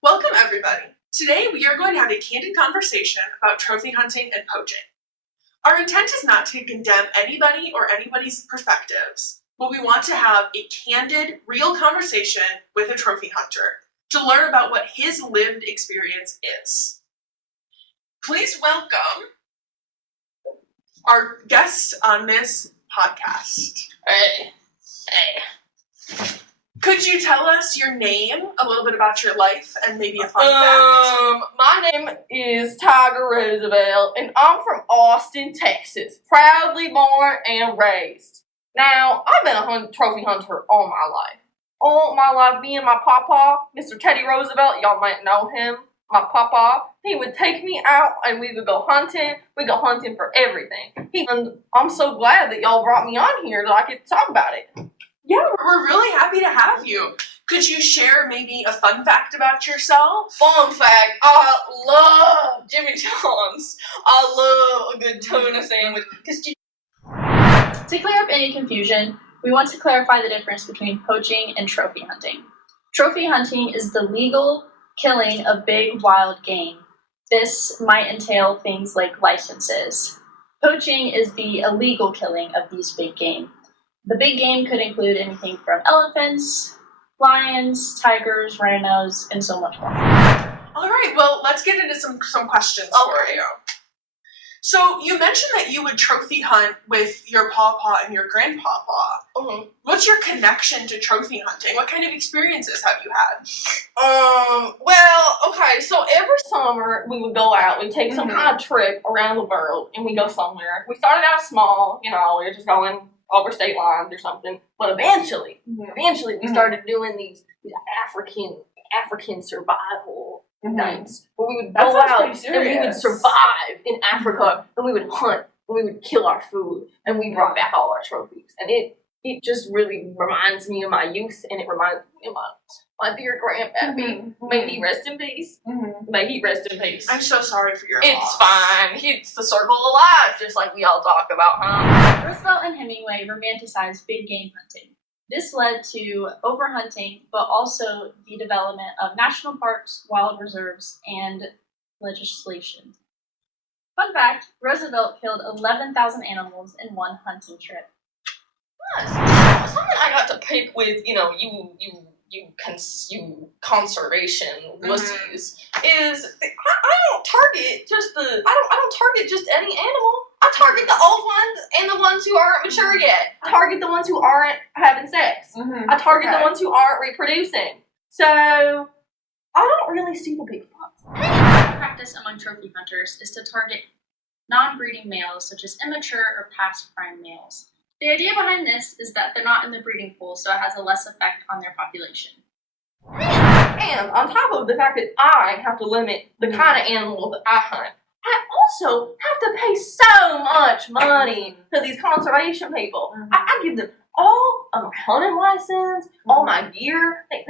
Welcome, everybody. Today, we are going to have a candid conversation about trophy hunting and poaching. Our intent is not to condemn anybody or anybody's perspectives, but we want to have a candid, real conversation with a trophy hunter to learn about what his lived experience is. Please welcome our guests on this podcast. Hey. Could you tell us your name, a little bit about your life, and maybe a fun fact? My name is Tiger Roosevelt, and I'm from Austin, Texas. Proudly born and raised. Now, I've been a trophy hunter all my life. All my life, me and my papa, Mr. Teddy Roosevelt, y'all might know him. My papa, he would take me out and we would go hunting. We go hunting for everything. And I'm so glad that y'all brought me on here that I could talk about it. Yeah, we're really happy to have you. Could you share maybe a fun fact about yourself? Fun fact, I love Jimmy John's. I love a good tuna sandwich. To clear up any confusion, we want to clarify the difference between poaching and trophy hunting. Trophy hunting is the legal killing of big wild game. This might entail things like licenses. Poaching is the illegal killing of these big game. The big game could include anything from elephants, lions, tigers, rhinos, and so much more. All right, well, let's get into some questions for you. So you mentioned that you would trophy hunt with your pawpaw and your grandpapa. Mm-hmm. What's your connection to trophy hunting? What kind of experiences have you had? So every summer we would go out, we'd take some kind of trip around the world, and we'd go somewhere. We started out small, we were just going over state lines or something, but eventually we started doing these African survival nights where we would go out and we would survive in Africa, and we would hunt, and we would kill our food, and we brought back all our trophies, and it just really reminds me of my youth, and it reminds me of my dear grandpappy. May he rest in peace. May he rest in peace. I'm so sorry for your loss. It's fine. It's the circle of life, just like we all talk about, huh? Roosevelt and Hemingway romanticized big game hunting. This led to overhunting, but also the development of national parks, wild reserves, and legislation. Fun fact, Roosevelt killed 11,000 animals in one hunting trip. Nice. Something I got to pick with, you conservation wussies is I don't target just any animal. I target the old ones and the ones who aren't mature yet. I target the ones who aren't having sex. I target the ones who aren't reproducing. So I don't really see the big ones. Practice among trophy hunters is to target non-breeding males such as immature or past prime males. The idea behind this is that they're not in the breeding pool, so it has a less effect on their population. And on top of the fact that I have to limit the kind of animals that I hunt, I also have to pay so much money to these conservation people. I give them all of my hunting license, all my gear. They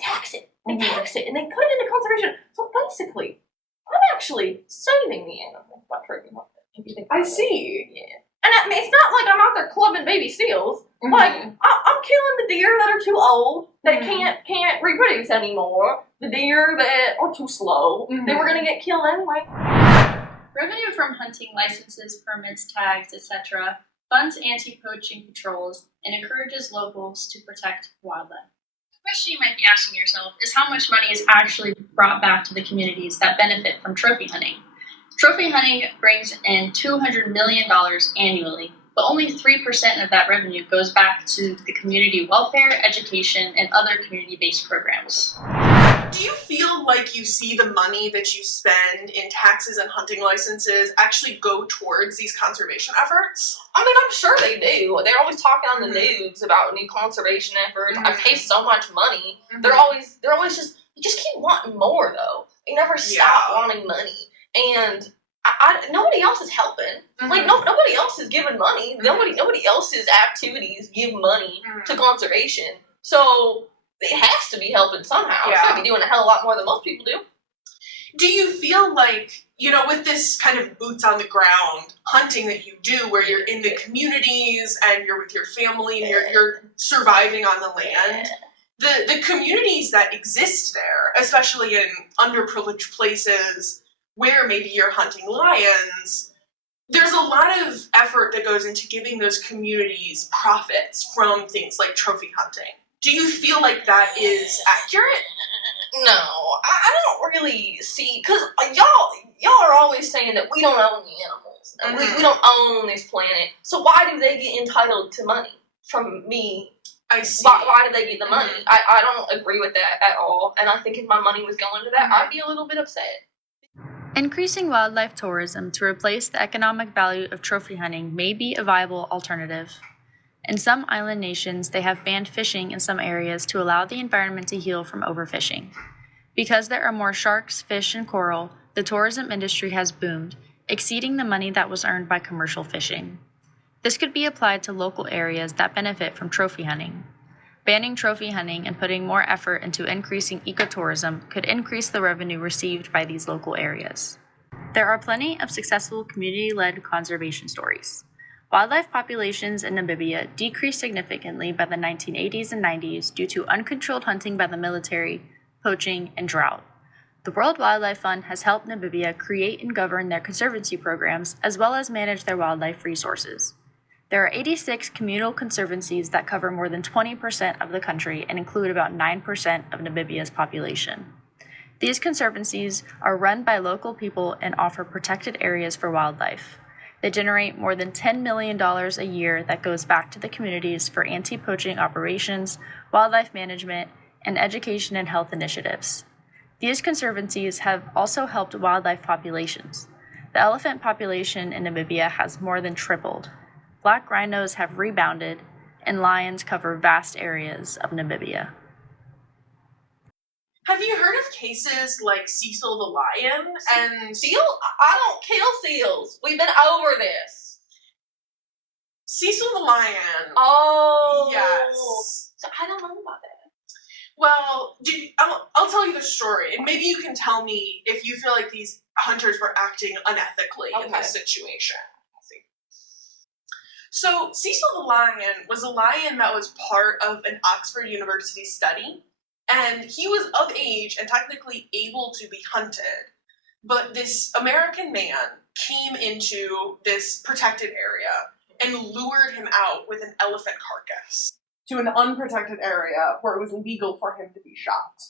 tax it. They tax it, and they put it into conservation. So basically, I'm actually saving the animals by trading hunting. I see. Yeah. And it's not like I'm out there clubbing baby seals. Like, I'm killing the deer that are too old, that can't reproduce anymore. The deer that are too slow. They were going to get killed anyway. Revenue from hunting licenses, permits, tags, etc. funds anti-poaching patrols and encourages locals to protect wildlife. The question you might be asking yourself is how much money is actually brought back to the communities that benefit from trophy hunting. Trophy hunting brings in $200 million annually, but only 3% of that revenue goes back to the community welfare, education, and other community-based programs. Do you feel like you see the money that you spend in taxes and hunting licenses actually go towards these conservation efforts? I mean, I'm sure they do. They're always talking on the news about new conservation efforts. I pay so much money. They're always just, you just keep wanting more, though. You never stop wanting money. And nobody else is helping. Like, nobody else is giving money. Nobody else's activities give money to conservation. So it has to be helping somehow. It's got to be doing a hell of a lot more than most people do. Do you feel like, with this kind of boots on the ground hunting that you do, where you're in the communities and you're with your family and you're surviving on the land, the communities that exist there, especially in underprivileged places where maybe you're hunting lions, there's a lot of effort that goes into giving those communities profits from things like trophy hunting. Do you feel like that is accurate? No, I don't really see, because y'all are always saying that we don't own the animals. We don't own this planet. So why do they get entitled to money from me? I see. Why do they get the money? I don't agree with that at all. And I think if my money was going to that, I'd be a little bit upset. Increasing wildlife tourism to replace the economic value of trophy hunting may be a viable alternative. In some island nations, they have banned fishing in some areas to allow the environment to heal from overfishing. Because there are more sharks, fish, and coral, the tourism industry has boomed, exceeding the money that was earned by commercial fishing. This could be applied to local areas that benefit from trophy hunting. Banning trophy hunting and putting more effort into increasing ecotourism could increase the revenue received by these local areas. There are plenty of successful community-led conservation stories. Wildlife populations in Namibia decreased significantly by the 1980s and 90s due to uncontrolled hunting by the military, poaching, and drought. The World Wildlife Fund has helped Namibia create and govern their conservancy programs as well as manage their wildlife resources. There are 86 communal conservancies that cover more than 20% of the country and include about 9% of Namibia's population. These conservancies are run by local people and offer protected areas for wildlife. They generate more than $10 million a year that goes back to the communities for anti-poaching operations, wildlife management, and education and health initiatives. These conservancies have also helped wildlife populations. The elephant population in Namibia has more than tripled. Black rhinos have rebounded, and lions cover vast areas of Namibia. Have you heard of cases like Cecil the lion and Seal? I don't kill seals. We've been over this. Cecil the lion? Oh. Yes. So I don't know about that. Well, I'll tell you the story, and maybe you can tell me if you feel like these hunters were acting unethically in this situation. So Cecil the lion was a lion that was part of an Oxford University study, and he was of age and technically able to be hunted. But this American man came into this protected area and lured him out with an elephant carcass to an unprotected area where it was illegal for him to be shot.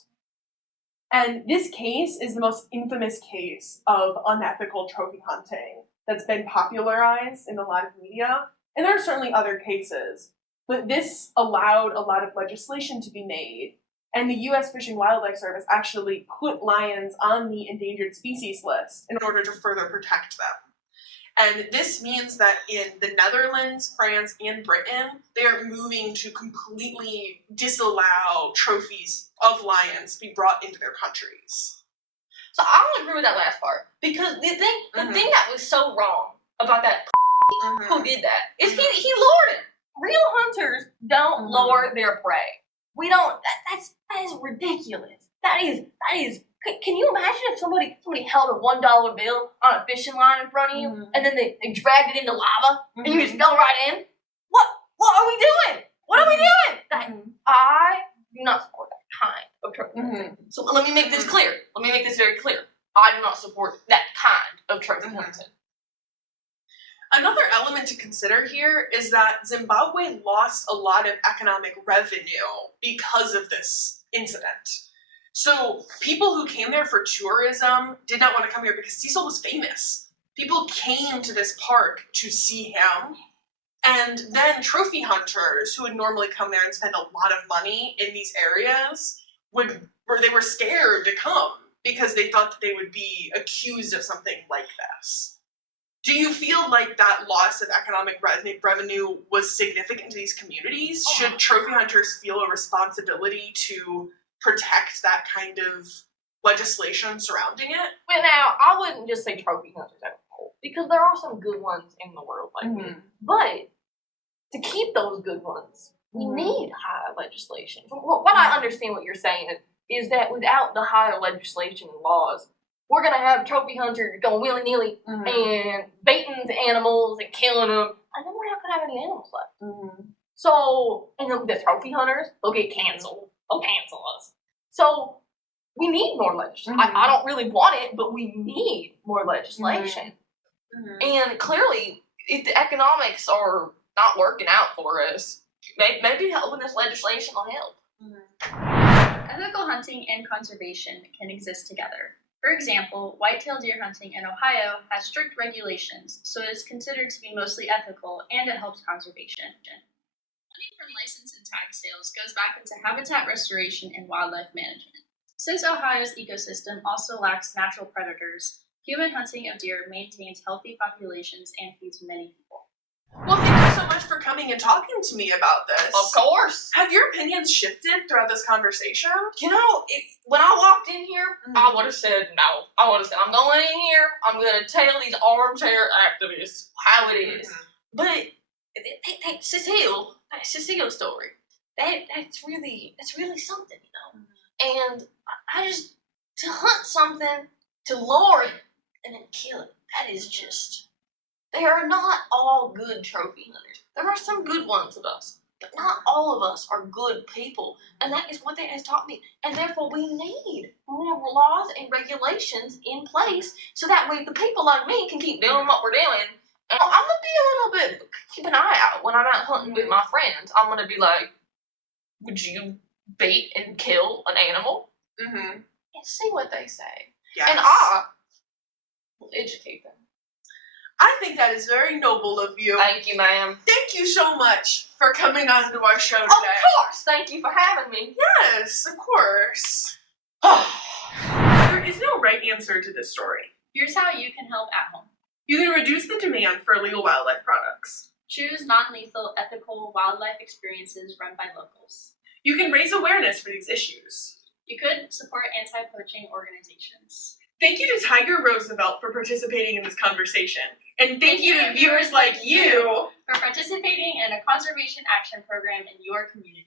And this case is the most infamous case of unethical trophy hunting that's been popularized in a lot of media. And there are certainly other cases, but this allowed a lot of legislation to be made. And the U.S. Fish and Wildlife Service actually put lions on the endangered species list in order to further protect them. And this means that in the Netherlands, France, and Britain, they are moving to completely disallow trophies of lions to be brought into their countries. So I don't agree with that last part, because the thing that was so wrong about that who did that is he lured it. Real hunters don't lure their prey. We don't. That is ridiculous. That is. Can you imagine if somebody held a $1 bill on a fishing line in front of you, and then they dragged it into lava, and you just fell right in? What are we doing? What are we doing? I do not support that kind of trophy hunting. So let me make this clear. Let me make this very clear. I do not support that kind of trophy hunting. Another element to consider here is that Zimbabwe lost a lot of economic revenue because of this incident. So people who came there for tourism did not want to come here because Cecil was famous. People came to this park to see him, and then trophy hunters who would normally come there and spend a lot of money in these areas they were scared to come because they thought that they would be accused of something like this. Do you feel like that loss of economic revenue was significant to these communities? Should trophy hunters feel a responsibility to protect that kind of legislation surrounding it? Well, now, I wouldn't just say trophy hunters as a whole, because there are some good ones in the world like me. But to keep those good ones, we need higher legislation. From what I understand what you're saying is that without the higher legislation and laws, we're going to have trophy hunters going willy-nilly and baiting the animals and killing them, and then we're not going to have any animals left. So, and the trophy hunters, they'll get canceled. they'll cancel us. So we need more legislation. Mhm. I don't really want it, but we need more legislation. And clearly, if the economics are not working out for us, maybe helping this legislation will help. Ethical hunting and conservation can exist together. For example, whitetail deer hunting in Ohio has strict regulations, so it is considered to be mostly ethical and it helps conservation. Money from license and tag sales goes back into habitat restoration and wildlife management. Since Ohio's ecosystem also lacks natural predators, human hunting of deer maintains healthy populations and feeds many people. Well, thank you so much for coming and talking to me about this. Of course. Have your opinions shifted throughout this conversation? You know, when I walked in here, I would have said no. I would have said, I'm going in here, I'm going to tell these armchair activists how it is. But that Cecile story, that's really something, you know. And I just, to hunt something, to lure it, and then kill it, that is just, they are not all good trophy hunters. There are some good ones of us, but not all of us are good people. And that is what that has taught me. And therefore we need more laws and regulations in place so that way the people like me can keep doing what we're doing. And I'm going to be a little bit, keep an eye out when I'm out hunting with my friends. I'm going to be like, would you bait and kill an animal? Mm-hmm. And see what they say. Yes. And I will educate them. I think that is very noble of you. Thank you, ma'am. Thank you so much for coming on to our show today. Of course. Thank you for having me. Yes, of course. There is no right answer to this story. Here's how you can help at home. You can reduce the demand for illegal wildlife products. Choose non-lethal, ethical wildlife experiences run by locals. You can raise awareness for these issues. You could support anti-poaching organizations. Thank you to Tiger Roosevelt for participating in this conversation. And thank you to viewers like you for participating in a conservation action program in your community.